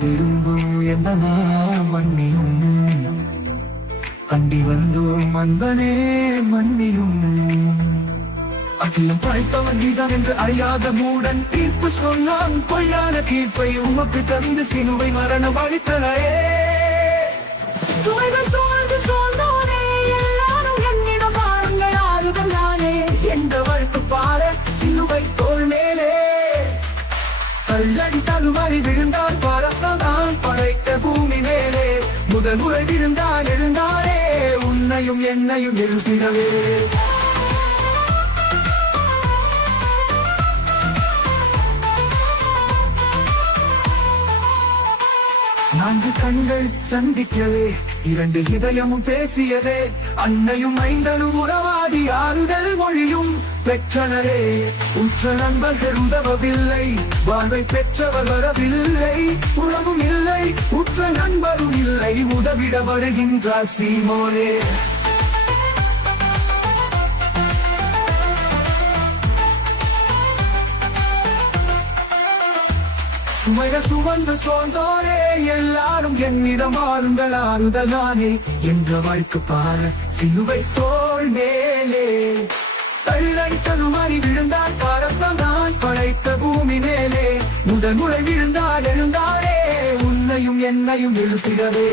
திரும்பும் என்னமா மன்னியும் அண்டி வந்தோம் அன்பனே மன்னியும் அகிலம் படைத்தவன் நீதான் என்று அறியாத மூடன் தீர்ப்பு சொன்னான் பொய்யான தீர்ப்பை உமக்கு தந்து சிலுவை மரணம் அளித்தனையே சுமைகள் சூழ்ந்து சோழ்ந்தோனே எல்லாரும் என்னிடம் பாருங்கள் ஆறுதல் நானே எந்த வழக்கு பார சிலுவை தோள் மேலே கல்லடி தருமாறி விழுந்தார் பரப்பதான் படைத்த பூமி மேலே முதல் முறை விழுந்தான் எழுந்தாரே உன்னையும் என்னையும் எழுப்பிடவே நான்கு கண்கள் சந்திக்கவே இரண்டு இதயமும் பேசியதே அன்னையும் ஐந்தனும் உறவாடி ஆறுதல் மொழியும் பெற்றனரே உற்ற நண்பர்கள் உதவவில்லை வாழ்வை பெற்றவர் வரவில்லை உறவும் இல்லை உற்ற நண்பரும் இல்லை உதவிட வருகின்றார் சீமோனே சுமைகள் சுமந்து சோர்ந்தோரே எல்லாரும் என்னிடம் ஆறுங்கள் ஆறுதல் நானே என்ற வழக்கு பார சிலுவை தோள் மேலே தள்ளடி தருமாறி விழுந்தார் பரத்தான் படைத்த பூமி மேலே முதல் முறை விழுந்தார் எழுந்தாரே உன்னையும் என்னையும் எழுப்பிடவே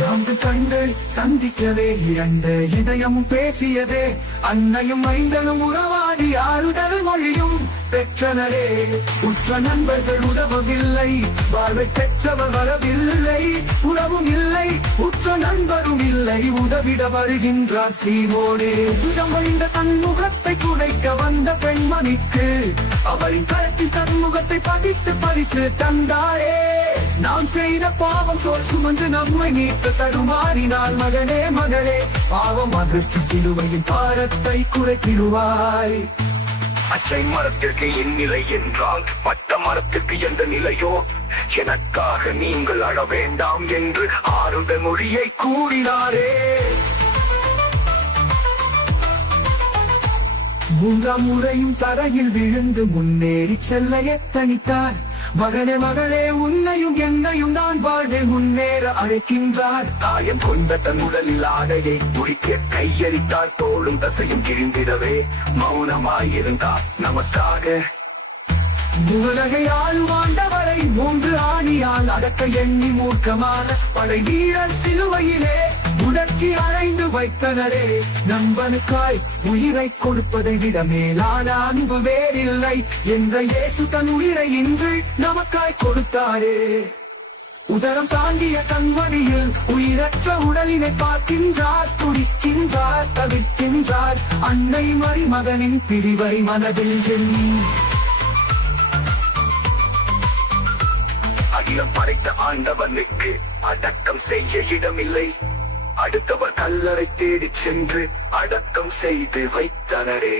நான்கு கண்கள் சந்திக்கவே இரண்டு இதயமும் பேசியதே அன்னையும் ஐந்தனும் உறவாடி ஆறுதல் மொழியும் பெற்றனரே உற்ற நண்பர்கள் உதவவில்லை வாழ்வை பெற்றவர் வரவில்லை உறவும் இல்லை உற்ற நண்பரும் இல்லை உதவிட வருகின்றார் சீமோனே சுகம் வழிந்த தன் முகத்தை குடைக்க வந்த பெண்மணிக்கு அவரின் கரத்தில் தன் முகத்தை பதித்து பரிசு தந்தாரே நாம் செய்த பாவம் தோல் சுமந்து நம்மை நீக்க தருமாறினார் மகனே மகளே பாவம் அதிர்ச்சி சிலுவையின் பாரத்தை குறைத்திடுவாய் அச்சை மரத்திற்கு என் நிலை என்றால் பட்ட மரத்திற்கு எந்த நிலையோ எனக்காக நீங்கள் அழ வேண்டாம் என்று ஆறுதல் மொழியை கூறினாரே மூன்றாம் முறையும் தரையில் விழுந்து முன்னேறி செல்ல எத்தனித்தார் மகனே மகளே உன்னையும் என்னையும் தான் வாழ்வை முன்னேற அழைக்கின்றார் தாயம் கொண்ட தன் உடலில் ஆடையை முடிக்க கையளித்தார் தோளும் தசையும் கிழிந்திடவே மௌனமாயிருந்தார் நமக்காக உலகை ஆழ்வாண்டவரை மூன்று ஆணியால் அடக்க எண்ணி மூர்க்கமான படை வீரர் சிலுவையிலே முடக்கி அழைந்து வைத்தனரே நண்பனுக்காய் உயிரை கொடுப்பதை விட மேலான அன்பு வேறில்லை என்ற இயேசு தன் உயிரை இன்று நமக்காய் கொடுத்தாரே உதரம் தாங்கிய கண்மணியில் உயிரற்ற உடலினை பார்க்கின்றார் துடிக்கின்றார் தவிர்க்கின்றார் அன்னை மருமகனின் பிரிவை மனதில் எண்ணி அகிலம் படைத்த ஆண்டவனுக்கு அடக்கம் செய்ய இடமில்லை அடுத்தவர் கல்லறை தேடிச் சென்று அடக்கம் செய்து வைத்தனரே